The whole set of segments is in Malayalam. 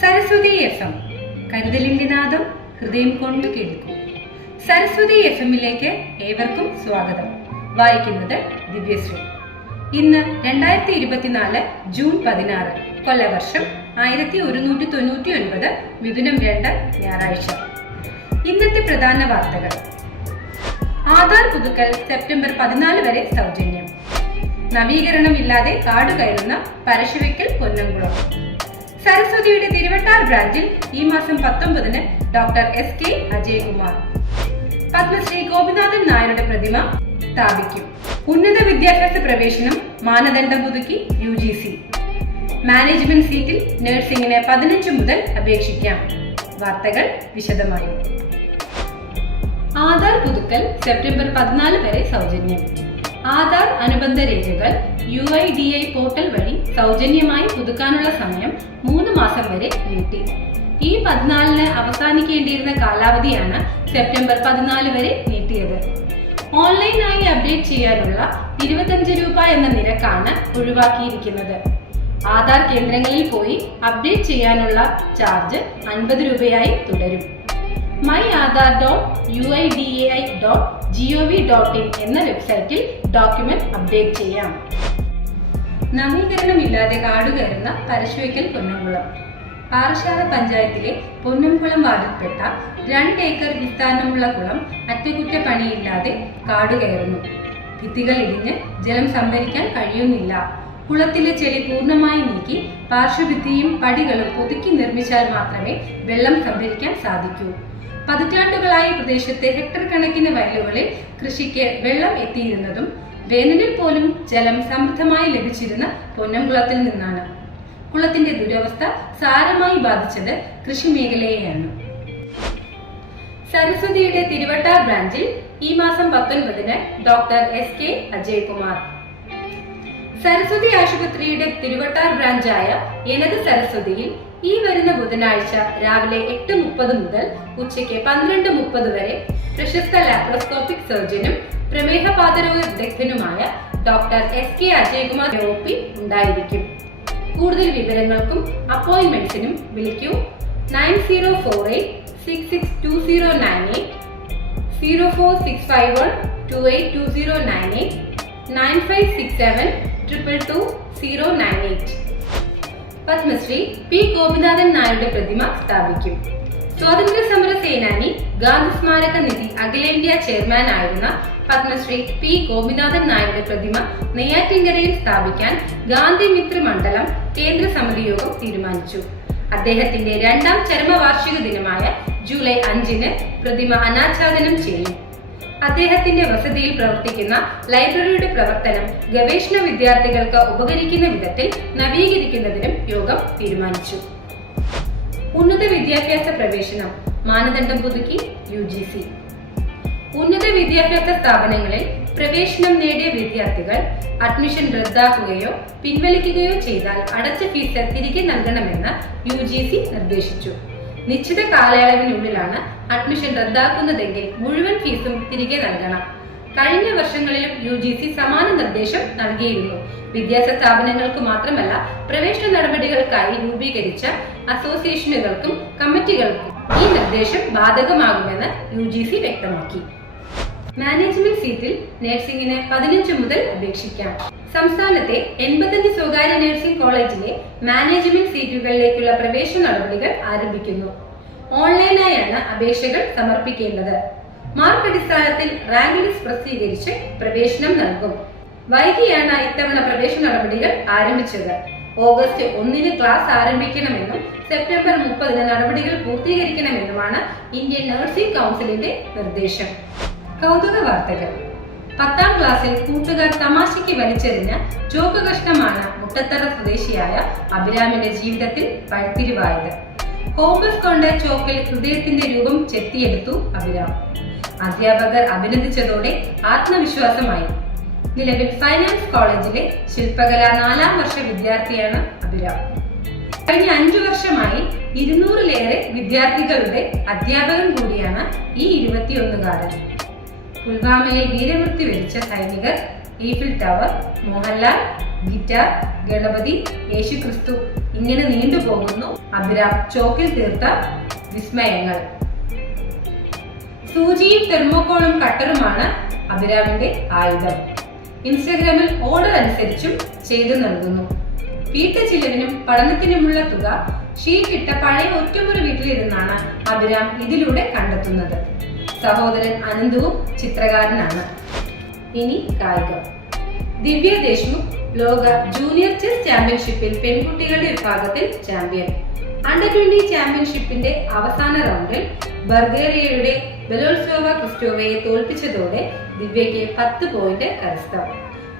Saraswati F M. കരുതലിന്റെ നാദം ഹൃദയം കൊണ്ട് കേൾക്കൂ. സരസ്വതി എഫ് എമ്മിലേക്ക് ഏവർക്കും സ്വാഗതം. വായിക്കുന്നത് ദിവ്യശ്രീ. ഇന്ന് രണ്ടായിരത്തി ഇരുപത്തിനാല് ജൂൺ പതിനാറ് കൊല്ലവർഷം ആയിരത്തി ഒരുന്നൂറ്റി തൊണ്ണൂറ്റി ഒൻപത് മിഥുനം രണ്ട് ഞായറാഴ്ച. ഇന്നത്തെ പ്രധാന വാർത്തകൾ. ആധാർ പുതുക്കൽ സെപ്റ്റംബർ പതിനാല് വരെ സൗജന്യം. നവീകരണമില്ലാതെ കാട് കയറുന്ന പരശുവയ്ക്കൽ പൊന്നംകുളം. സരസ്വതിയുടെ തിരുവട്ടാർ ബ്രാഞ്ചിൽ ഈ മാസം പത്തൊമ്പതിന് doctor S K Ajayakumar. Padmashri Gopinathan നായരുടെ പ്രതിമ സ്ഥാപിക്കും. ഉന്നത വിദ്യാഭ്യാസ പ്രവേശനം മാനദണ്ഡം പുതുക്കി യു ജി സി മാനേജ്മെന്റ് സീറ്റിൽ നഴ്സിംഗിന് പതിനഞ്ച് മുതൽ അപേക്ഷിക്കാം. വാർത്തകൾ വിശദമായി. ആധാർ പുതുക്കൽ സെപ്റ്റംബർ പതിനാല് വരെ സൗജന്യം. ആധാർ അനുബന്ധ രേഖകൾ U I D I portal വഴി സൗജന്യമായി പുതുക്കാനുള്ള സമയം മൂന്ന് മാസം വരെ നീട്ടി. ഈ പതിനാലിന് അവസാനിക്കേണ്ടിയിരുന്ന കാലാവധിയാണ് സെപ്റ്റംബർ പതിനാല് വരെ നീട്ടിയത്. ഓൺലൈനായി അപ്ഡേറ്റ് ചെയ്യാനുള്ള ഇരുപത്തഞ്ച് രൂപ എന്ന നിരക്കാണ് ഒഴിവാക്കിയിരിക്കുന്നത്. ആധാർ കേന്ദ്രങ്ങളിൽ പോയി അപ്ഡേറ്റ് ചെയ്യാനുള്ള ചാർജ് അൻപത് രൂപയായി തുടരും. My Aadhaar dot U I D A I dot G O V dot in എന്ന വെബ്സൈറ്റിൽ ഡോക്യുമെന്റ് അപ്ഡേറ്റ് ചെയ്യാം. നവീകരണമില്ലാതെ കാടുകയറുന്ന പരശുവയ്ക്കൽ പൊന്നംകുളം പാറശാല പഞ്ചായത്തിലെ പൊന്നംകുളം വാർഡിൽപ്പെട്ട രണ്ട് ഏക്കർ വിസ്താരമുള്ള കുളം അറ്റകുറ്റപ്പണിയില്ലാതെ കാടുകയറുന്നു. ഭിത്തികൾ ഇടിഞ്ഞ് ജലം സംഭരിക്കാൻ കഴിയുന്നില്ല. കുളത്തിലെ ചെളി പൂർണമായി നീക്കി പാർശ്വഭിത്തിയും പടികളും പുതുക്കി നിർമ്മിച്ചാൽ മാത്രമേ വെള്ളം സംഭരിക്കാൻ സാധിക്കൂ. പതിറ്റാണ്ടുകളായി പ്രദേശത്തെ ഹെക്ടർ കണക്കിന് വയലുകളിൽ കൃഷിക്ക് വെള്ളം എത്തിയിരുന്നതും വേനലിൽ പോലും ജലം സമൃദ്ധമായി ലഭിച്ചിരുന്ന പൊന്നംകുളത്തിൽ നിന്നാണ്. കുളത്തിന്റെ ദുരവസ്ഥ സാരമായി ബാധിച്ചത് കൃഷി മേഖലയെയാണ്. സരസ്വതിയുടെ തിരുവട്ടാർ ബ്രാഞ്ചിൽ ഈ മാസം പത്തൊൻപതിന് doctor S K Ajaykumar. Saraswati ആശുപത്രിയുടെ തിരുവട്ടാർ ബ്രാഞ്ചായ എനത് സരസ്വതിയിൽ ഈ വരുന്ന ബുധനാഴ്ച രാവിലെ എട്ട് മുപ്പത് മുതൽ ഉച്ചയ്ക്ക് പന്ത്രണ്ട് മുപ്പത് വരെ പ്രശസ്ത ലാപ്രോസ്കോപ്പിക് സർജനും പ്രമേഹപാതരോഗ വിദഗ്ധനുമായ doctor S K Ajaykumar O P ഉണ്ടായിരിക്കും. കൂടുതൽ വിവരങ്ങൾക്കും അപ്പോയിന്റ്മെന്റ്സിനും വിളിക്കൂ. Nine zero four eight six six two zero nine eight zero four six five one two eight two zero nine eight nine five six seven triple two zero nine eight. Padmashri P Gopinathan നായരുടെ പ്രതിമ സ്ഥാപിക്കും. സ്വാതന്ത്ര്യ സമര സേനാനി ഗാന്ധി സ്മാരക നിധി അഖിലേന്ത്യാ ചെയർമാൻ ആയിരുന്ന പത്മശ്രീ പി ഗോപിനാഥൻ നായരുടെ പ്രതിമ നെയ്യാറ്റിൻകരയിൽ സ്ഥാപിക്കാൻ ഗാന്ധി മിത്ര മണ്ഡലം കേന്ദ്ര സമിതി യോഗം തീരുമാനിച്ചു. അദ്ദേഹത്തിന്റെ രണ്ടാം ചരമവാർഷിക ദിനമായ ജൂലൈ അഞ്ചിന് പ്രതിമ അനാച്ഛാദനം ചെയ്യും. അദ്ദേഹത്തിന്റെ വസതിയിൽ പ്രവർത്തിക്കുന്ന ലൈബ്രറിയുടെ പ്രവർത്തനം ഗവേഷണ വിദ്യാർത്ഥികൾക്ക് ഉപകരിക്കുന്ന വിധത്തിൽ നവീകരിക്കുന്നതിനും യോഗം തീരുമാനിച്ചു. ഉന്നത വിദ്യാഭ്യാസ പ്രവേശനം മാനദണ്ഡം പുതുക്കി യു ജി സി. ഉന്നത വിദ്യാഭ്യാസ സ്ഥാപനങ്ങളിൽ പ്രവേശനം നേടിയ വിദ്യാർത്ഥികൾ അഡ്മിഷൻ റദ്ദാക്കുകയോ പിൻവലിക്കുകയോ ചെയ്താൽ അടച്ച ഫീസ് തിരികെ നൽകണമെന്ന് യു ജി സി നിർദ്ദേശിച്ചു. നിശ്ചിത കാലയളവിനുള്ളിലാണ് അഡ്മിഷൻ റദ്ദാക്കുന്നതെങ്കിൽ മുഴുവൻ ഫീസും തിരികെ നൽകണം. കഴിഞ്ഞ വർഷങ്ങളിലും യു ജി സി സമാന നിർദ്ദേശം നൽകിയിരുന്നു. വിദ്യാഭ്യാസ സ്ഥാപനങ്ങൾക്ക് മാത്രമല്ല പ്രവേശന നടപടികൾക്കായി രൂപീകരിച്ച അസോസിയേഷനുകൾക്കും കമ്മിറ്റികൾക്കും ഈ നിർദ്ദേശം ബാധകമാകുമെന്ന് യു ജി സി വ്യക്തമാക്കി. മാനേജ്മെന്റ് സീറ്റിൽ നഴ്സിംഗിന് പതിനഞ്ച് മുതൽ അപേക്ഷിക്കാം. സംസ്ഥാനത്തെ എൺപത്തഞ്ച് സ്വകാര്യ നഴ്സിംഗ് കോളേജിലെ മാനേജ്മെന്റ് സീറ്റുകളിലേക്കുള്ള പ്രവേശന നടപടികൾ ആരംഭിക്കുന്നു. ഓൺലൈനായാണ് അപേക്ഷകൾ സമർപ്പിക്കേണ്ടത്. മാർക്ക് അടിസ്ഥാനത്തിൽ റാങ്ക് ലിസ്റ്റ് പ്രസിദ്ധീകരിച്ച് പ്രവേശനം നൽകും. വൈകിയാണ് ഇത്തവണ പ്രവേശന നടപടികൾ ആരംഭിച്ചത്. ഓഗസ്റ്റ് ഒന്നിന് ക്ലാസ് ആരംഭിക്കണമെന്നും സെപ്റ്റംബർ മുപ്പതിന് നടപടികൾ പൂർത്തീകരിക്കണമെന്നുമാണ് ഇന്ത്യൻ നഴ്സിംഗ് കൗൺസിലിന്റെ നിർദ്ദേശം. കൗതുക വാർത്തകൾ. പത്താം ക്ലാസ്സിൽ കൂട്ടുകാർ തമാശയ്ക്ക് വലിച്ചെറിഞ്ഞ ചോക്ക് കഷ്ണമാണ് മുട്ടത്തറ സ്വദേശിയായ അഭിരാമിന്റെ ജീവിതത്തിൽ വഴിത്തിരിവായത് കോമ്പസ് കൊണ്ട ചോക്കിൽ ഹൃദയത്തിന്റെ രൂപം ചെത്തിയെടുത്തു അഭിരാം. അധ്യാപകർ അഭിനന്ദിച്ചതോടെ ആത്മവിശ്വാസമായി. നിലവിൽ ഫൈനാൻസ് കോളേജിലെ ശില്പകല നാലാം വർഷ വിദ്യാർത്ഥിയാണ് അഭിരാം. കഴിഞ്ഞ അഞ്ചു വർഷമായി ഇരുന്നൂറിലേറെ വിദ്യാർത്ഥികളുടെ അധ്യാപകൻ കൂടിയാണ് ഈ ഇരുപത്തിയൊന്നുകാരൻ. പുൽവാമയിൽ വീരമൃത്യു വരിച്ച സൈനികർ Eiffel tower Mohanlal guitar Ganapati യേശുക്രിസ്തു ഇങ്ങനെ നീണ്ടുപോകുന്നു അഭിരാം ചോക്കിൽ തീർത്ത വിസ്മയങ്ങൾ. സൂചിയും തെർമോക്കോളും കട്ടറുമാണ് അഭിരാമിന്റെ ആയുധം. ഇൻസ്റ്റഗ്രാമിൽ ഓർഡർ അനുസരിച്ചും ചെയ്തു നൽകുന്നു. വീട്ടുചിലവിനും പഠനത്തിനുമുള്ള തുക ഷീറ്റിട്ട പഴയ ഒറ്റമുറി വീട്ടിലിരുന്നാണ് അഭിരാം ഇതിലൂടെ കണ്ടെത്തുന്നത്. സഹോദരൻ അനന്തുവും ചിത്രകാരനാണ്. ഇനി കായികം ദിവ്യ ദേശ്മുഖ് ലോക ജൂനിയർ ചെസ് ചാമ്പ്യൻഷിപ്പിൽ പെൺകുട്ടികളുടെ വിഭാഗത്തിൽ ചാമ്പ്യൻ. അണ്ടർ ട്വന്റി ചാമ്പ്യൻഷിപ്പിന്റെ അവസാന റൗണ്ടിൽ ബൾഗേറിയയുടെ ബെലോത്സോവ ക്രിസ്റ്റോവയെ തോൽപ്പിച്ചതോടെ ദിവ്യയ്ക്ക് പത്ത് പോയിന്റ് കരസ്ഥം.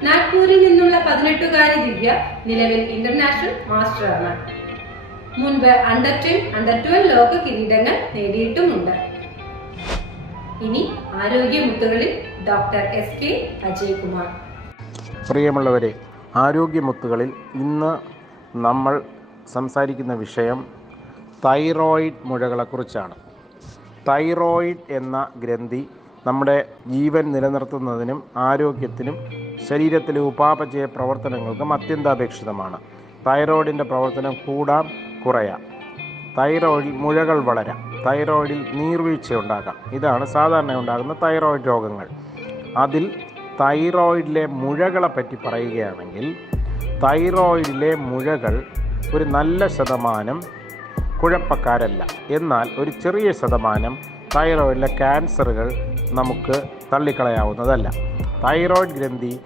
നാഗ്പൂരിൽ നിന്നുള്ള പതിനെട്ടുകാരി ദിവ്യ നിലവിൽ ഇന്റർനാഷണൽ മാസ്റ്ററാണ് മുൻപ് അണ്ടർ ടെൻ അണ്ടർ ട്വൽവ് ലോക കിരീടങ്ങൾ നേടിയിട്ടുമുണ്ട്. ഇനി ആരോഗ്യമുത്തുകളിൽ ഡോക്ടർ എസ് കെ അജയ്കുമാർ. പ്രിയമുള്ളവരെ ആരോഗ്യമുത്തുകളിൽ ഇന്ന് നമ്മൾ സംസാരിക്കുന്ന വിഷയം തൈറോയിഡ് മുഴകളെക്കുറിച്ചാണ്. തൈറോയിഡ് എന്ന ഗ്രന്ഥി നമ്മുടെ ജീവൻ നിലനിർത്തുന്നതിനും ആരോഗ്യത്തിനും ശരീരത്തിലെ ഉപാപചയ പ്രവർത്തനങ്ങൾക്കും അത്യന്താപേക്ഷിതമാണ്. തൈറോയിഡിന്റെ പ്രവർത്തനം കൂടാം കുറയാം. തൈറോയിഡിൽ മുഴകൾ വളരാം. തൈറോയിഡിൽ നീർവീഴ്ച ഉണ്ടാകാം ഇതാണ് സാധാരണ ഉണ്ടാകുന്ന തൈറോയിഡ് രോഗങ്ങൾ. അതിൽ തൈറോയിഡിലെ മുഴകളെ പറ്റി പറയുകയാണെങ്കിൽ തൈറോയിഡിലെ മുഴകൾ ഒരു നല്ല ശതമാനം കുഴപ്പക്കാരല്ല. എന്നാൽ ഒരു ചെറിയ ശതമാനം തൈറോയിഡിലെ ക്യാൻസറുകൾ നമുക്ക് തള്ളിക്കളയാവുന്നതല്ല. തൈറോയിഡ് ഗ്രന്ഥി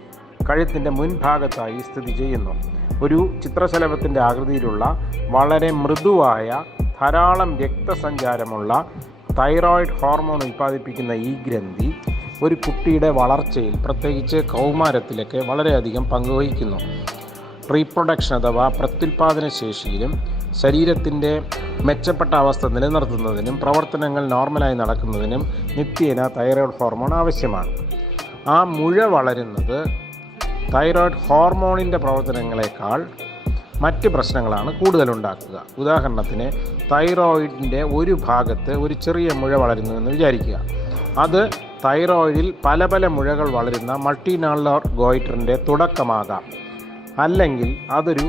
കഴുത്തിന്റെ മുൻഭാഗത്തായി സ്ഥിതി ചെയ്യുന്നു. ഒരു ചിത്രശലഭത്തിന്റെ ആകൃതിയിലുള്ള വളരെ മൃദുവായ ധാരാളം രക്തസഞ്ചാരമുള്ള തൈറോയിഡ് ഹോർമോൺ ഉൽപ്പാദിപ്പിക്കുന്ന ഈ ഗ്രന്ഥി ഒരു കുട്ടിയുടെ വളർച്ചയിൽ പ്രത്യേകിച്ച് കൗമാരത്തിലൊക്കെ വളരെയധികം പങ്കുവഹിക്കുന്നു. റീപ്രൊഡക്ഷൻ അഥവാ പ്രത്യുൽപാദന ശേഷിയിലും ശരീരത്തിന്റെ മെച്ചപ്പെട്ട അവസ്ഥ നിലനിർത്തുന്നതിനും പ്രവർത്തനങ്ങൾ നോർമലായി നടക്കുന്നതിനും നിത്യേന തൈറോയ്ഡ് ഹോർമോൺ ആവശ്യമാണ്. ആ മുഴ വളരുന്നത് തൈറോയ്ഡ് ഹോർമോണിന്റെ പ്രവർത്തനങ്ങളെക്കാൾ മറ്റ് പ്രശ്നങ്ങളാണ് കൂടുതലുണ്ടാക്കുക. ഉദാഹരണത്തിന് തൈറോയിഡിന്റെ ഒരു ഭാഗത്ത് ഒരു ചെറിയ മുഴ വളരുന്നുവെന്ന് വിചാരിക്കുക. അത് തൈറോയിഡിൽ പല പല മുഴകൾ വളരുന്ന മൾട്ടിനാളർ ഗോയിറ്ററിന്റെ തുടക്കമാകാം. അല്ലെങ്കിൽ അതൊരു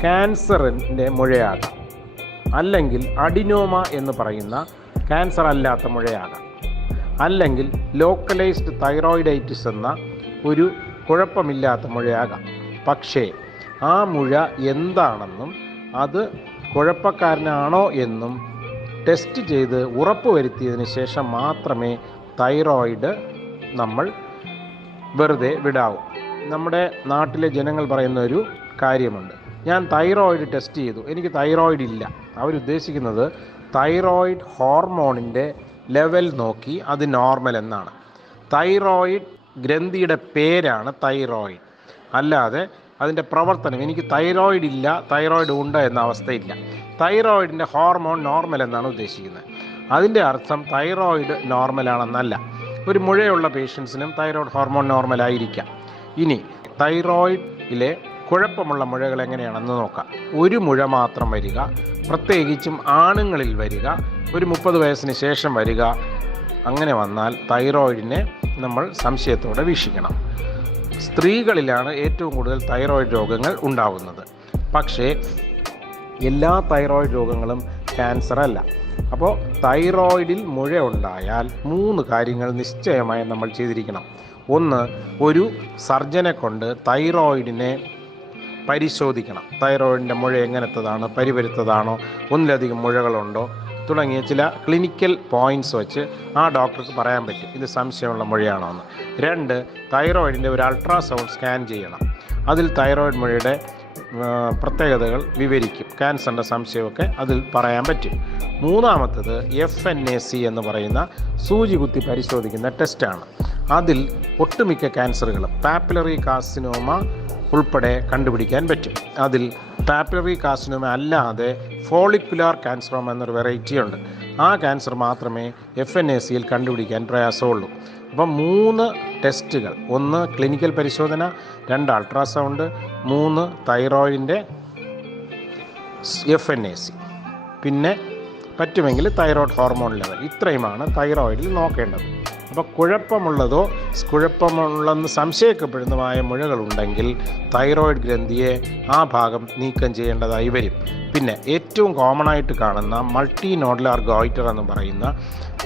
ക്യാൻസറിന്റെ മുഴയാകാം അല്ലെങ്കിൽ അഡിനോമ എന്ന് പറയുന്ന ക്യാൻസർ അല്ലാത്ത മുഴയാകാം അല്ലെങ്കിൽ ലോക്കലൈസ്ഡ് തൈറോയിഡൈറ്റിസ് എന്ന ഒരു കുഴപ്പമില്ലാത്ത മുഴയാകാം. പക്ഷേ ആ മുഴ എന്താണെന്നും അത് കുഴപ്പക്കാരനാണോ എന്നും ടെസ്റ്റ് ചെയ്ത് ഉറപ്പുവരുത്തിയതിന് ശേഷം മാത്രമേ തൈറോയിഡ് നമ്മൾ വെറുതെ വിടാവൂ. നമ്മുടെ നാട്ടിലെ ജനങ്ങൾ പറയുന്ന ഒരു കാര്യമുണ്ട്. ഞാൻ തൈറോയിഡ് ടെസ്റ്റ് ചെയ്തു. എനിക്ക് തൈറോയിഡ് ഇല്ല. അവരുദ്ദേശിക്കുന്നത് തൈറോയിഡ് ഹോർമോണിന്റെ ലെവൽ നോക്കി അത് നോർമൽ എന്നാണ്. തൈറോയിഡ് ഗ്രന്ഥിയുടെ പേരാണ് തൈറോയിഡ്. അല്ലാതെ അതിന്റെ പ്രവർത്തനം എനിക്ക് തൈറോയിഡ് ഇല്ല തൈറോയിഡ് ഉണ്ട് എന്ന അവസ്ഥയില്ല. തൈറോയിഡിന്റെ ഹോർമോൺ നോർമൽ എന്നാണ് ഉദ്ദേശിക്കുന്നത്. അതിന്റെ അർത്ഥം തൈറോയിഡ് നോർമലാണെന്നല്ല. ഒരു മുഴയുള്ള പേഷ്യൻസിനും തൈറോയിഡ് ഹോർമോൺ നോർമലായിരിക്കാം. ഇനി തൈറോയിഡിലെ കുഴപ്പമുള്ള മുഴകൾ എങ്ങനെയാണെന്ന് നോക്കാം. ഒരു മുഴ മാത്രം വരിക പ്രത്യേകിച്ചും ആണുങ്ങളിൽ വരിക ഒരു മുപ്പത് വയസ്സിന് ശേഷം വരിക അങ്ങനെ വന്നാൽ തൈറോയിഡിനെ നമ്മൾ സംശയത്തോടെ വീക്ഷിക്കണം. സ്ത്രീകളിലാണ് ഏറ്റവും കൂടുതൽ തൈറോയിഡ് രോഗങ്ങൾ ഉണ്ടാവുന്നത്. പക്ഷേ എല്ലാ തൈറോയിഡ് രോഗങ്ങളും ക്യാൻസർ അല്ല. അപ്പോൾ തൈറോയിഡിൽ മുഴ ഉണ്ടായാൽ മൂന്ന് കാര്യങ്ങൾ നിശ്ചയമായും നമ്മൾ ചെയ്തിരിക്കണം. ഒന്ന് ഒരു സർജനെ കൊണ്ട് തൈറോയിഡിനെ പരിശോധിക്കണം. തൈറോയിഡിന്റെ മുഴ എങ്ങനത്തതാണ് പരിപരുത്തതാണോ ഒന്നിലധികം മുഴകളുണ്ടോ തുടങ്ങിയ ചില ക്ലിനിക്കൽ പോയിന്റ്സ് വെച്ച് ആ ഡോക്ടർക്ക് പറയാൻ പറ്റും. ഇത് സംശയമുള്ള മുഴയാണോ എന്ന് രണ്ട് തൈറോയിഡിന്റെ ഒരു അൾട്രാസൗണ്ട് സ്കാൻ ചെയ്യണം. അതിൽ തൈറോയിഡ് മുഴയുടെ പ്രത്യേകതകൾ വിവരിക്കും. ക്യാൻസറിന്റെ സംശയമൊക്കെ അതിൽ പറയാൻ പറ്റും. മൂന്നാമത്തത് എഫ് എൻ എ സി എന്ന് പറയുന്ന സൂചി കുത്തി പരിശോധിക്കുന്ന ടെസ്റ്റാണ്. അതിൽ ഒട്ടുമിക്ക ക്യാൻസറുകളും പാപ്പിലറി കാസിനോമ ഉൾപ്പെടെ കണ്ടുപിടിക്കാൻ പറ്റും. അതിൽ പാപ്പിലറി കാസിനോമ അല്ലാതെ ഫോളിക്കുലാർ ക്യാൻസറോമ എന്നൊരു വെറൈറ്റി ഉണ്ട്. ആ ക്യാൻസർ മാത്രമേ എഫ് എൻ എ സിയിൽ കണ്ടുപിടിക്കാൻ പ്രയാസമുള്ളൂ. അപ്പം മൂന്ന് ടെസ്റ്റുകൾ. ഒന്ന് ക്ലിനിക്കൽ പരിശോധന രണ്ട് അൾട്രാസൗണ്ട് മൂന്ന് തൈറോയിഡിന്റെ എഫ് എൻ എ സി. പിന്നെ പറ്റുമെങ്കിൽ തൈറോയ്ഡ് ഹോർമോൺ ലെവൽ. ഇത്രയുമാണ് തൈറോയിഡിൽ നോക്കേണ്ടത്. അപ്പോൾ കുഴപ്പമുള്ളതോ കുഴപ്പമുള്ളെന്ന് സംശയിക്കപ്പെടുന്നതുമായ മുഴകളുണ്ടെങ്കിൽ തൈറോയിഡ് ഗ്രന്ഥിയെ ആ ഭാഗം നീക്കം ചെയ്യേണ്ടതായി വരും. പിന്നെ ഏറ്റവും കോമൺ ആയിട്ട് കാണുന്ന മൾട്ടി നോഡുലാർ ഗോയിറ്റർ എന്ന് പറയുന്ന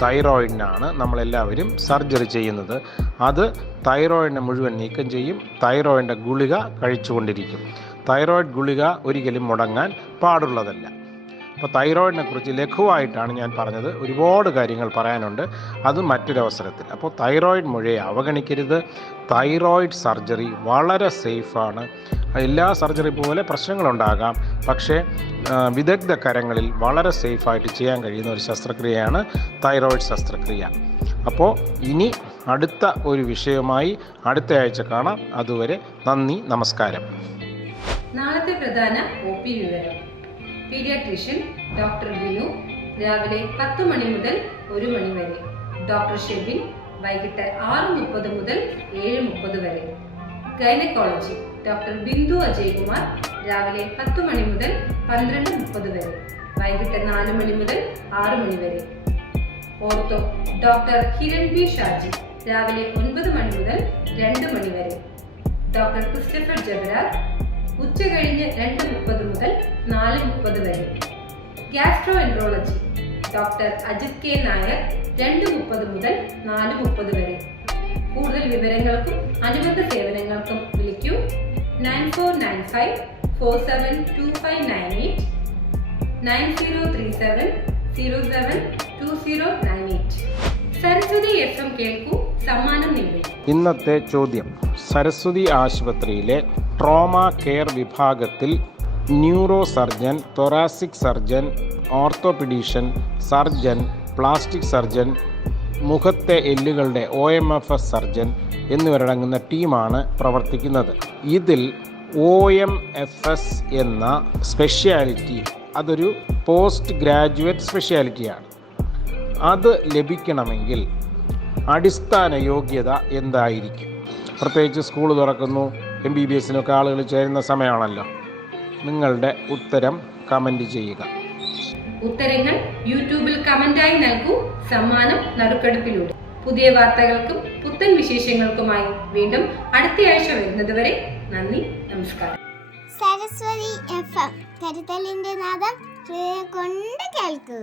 തൈറോയിഡിനാണ് നമ്മളെല്ലാവരും സർജറി ചെയ്യുന്നത്. അത് തൈറോയിഡിനെ മുഴുവൻ നീക്കം ചെയ്യും തൈറോയിഡിന്റെ ഗുളിക കഴിച്ചുകൊണ്ടിരിക്കും. തൈറോയിഡ് ഗുളിക ഒരിക്കലും മുടങ്ങാൻ പാടുള്ളതല്ല. അപ്പോൾ തൈറോയിഡിനെ കുറിച്ച് ലഘുവായിട്ടാണ് ഞാൻ പറഞ്ഞത്. ഒരുപാട് കാര്യങ്ങൾ പറയാനുണ്ട്. അത് മറ്റൊരവസരത്തിൽ. അപ്പോൾ തൈറോയിഡ് മുഴയെ അവഗണിക്കരുത്. തൈറോയിഡ് സർജറി വളരെ സേഫാണ്. എല്ലാ സർജറി പോലെ പ്രശ്നങ്ങളുണ്ടാകാം. പക്ഷേ വിദഗ്ധ കരങ്ങളിൽ വളരെ സേഫായിട്ട് ചെയ്യാൻ കഴിയുന്ന ഒരു ശസ്ത്രക്രിയയാണ് തൈറോയിഡ് ശസ്ത്രക്രിയ. അപ്പോൾ ഇനി അടുത്ത ഒരു വിഷയവുമായി അടുത്ത ആഴ്ച കാണാം. അതുവരെ നന്ദി നമസ്കാരം. നാളത്തെ പ്രധാന ഒ പി വിവരം. പീഡിയാട്രീഷ്യൻ ഡോക്ടർ ബിനു രാവിലെ പത്ത് മണി മുതൽ ഒരു മണി വരെ. ഡോക്ടർ ഷെബിൻ വൈകിട്ട് ആറ് മുപ്പത് മുതൽ ഏഴ് മുപ്പത് വരെ. ഗൈനക്കോളജി ഡോക്ടർ ബിന്ദു അജയ്കുമാർ രാവിലെ പത്ത് മണി മുതൽ പന്ത്രണ്ട് മുപ്പത് വരെ. വൈകിട്ട് നാല് മണി മുതൽ ആറ് മണി വരെ. Ortho doctor Kiran B Shaji രാവിലെ ഒൻപത് മണി മുതൽ രണ്ട് മണി വരെ. ഡോക്ടർ ക്രിസ്റ്റഫർ ജബരാർ ഉച്ച കഴിഞ്ഞ് രണ്ട് മുപ്പത് മുതൽ നാല് മുപ്പത് വരെ. Gastroenterology doctor Ajith K Nair രണ്ട് മുപ്പത് മുതൽ നാല് മുപ്പത് വരെ. കൂടുതൽ വിവരങ്ങൾക്കും അനുബന്ധ സേവനങ്ങൾക്കും വിളിക്കൂ. Nine four nine five four seven two five nine eight. Nine zero three seven zero seven two zero nine eight. Saraswati F M കേൾക്കൂ സമ്മാനം നേടി. ഇന്നത്തെ ചോദ്യം. സരസ്വതി ആശുപത്രിയിലെ ട്രോമ കെയർ വിഭാഗത്തിൽ neuro surgeon thoracic surgeon orthopaedician surgeon plastic surgeon മുഖത്തെ എല്ലുകളുടെ O M F S surgeon എന്നിവരടങ്ങുന്ന ടീമാണ് പ്രവർത്തിക്കുന്നത്. ഇതിൽ ഒ എം എഫ് എസ് എന്ന സ്പെഷ്യാലിറ്റി അതൊരു പോസ്റ്റ് ഗ്രാജുവേറ്റ് സ്പെഷ്യാലിറ്റിയാണ് അത് ലഭിക്കണമെങ്കിൽ അടിസ്ഥാന യോഗ്യത എന്തായിരിക്കും? പ്രത്യേകിച്ച് സ്കൂൾ തുറക്കുന്നു എം ബി ബി എസിനൊക്കെ ആളുകൾ ചേരുന്ന സമയമാണല്ലോ. നിങ്ങളുടെ ഉത്തരം കമന്റ് ചെയ്യുക. ഉത്തരങ്ങൾ യൂട്യൂബിൽ കമന്റായി നൽകൂ. സമ്മാനം നറുക്കെടുപ്പിലൂടെ പുതിയ വാർത്തകൾക്കും പുത്തൻ വിശേഷങ്ങൾക്കുമായി വീണ്ടും അടുത്തയാഴ്ച വരുന്നതുവരെ നന്ദി നമസ്കാരം. Saraswati F M. കരുതലിന്റെ നാദം കൊണ്ട് കേൾക്കൂ.